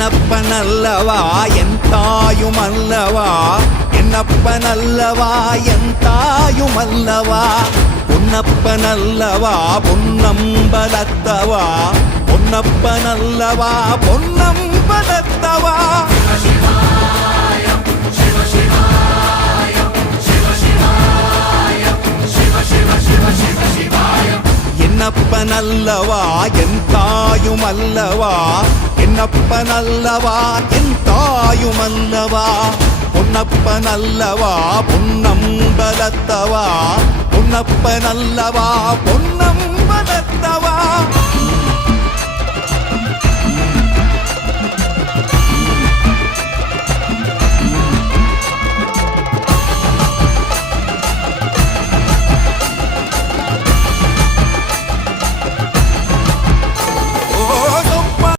என்னப்பனல்லவா என் தாயுமல்லவா என்னப்பனல்லவா என் தாயுமல்லவா பொன்னப்பனல்லவா பொன்னம்பலத்தவா பொன்னப்பனல்லவா பொன்னம்பலத்தவா என்னப்பனல்லவா என் தாயுமல்லவா என்னப்பனல்லவா என் தாயுமல்லவா பொன்னப்பனல்லவா பொன்னம்பலத்தவா பொன்னப்பனல்லவா பொன்னம்பலத்தவா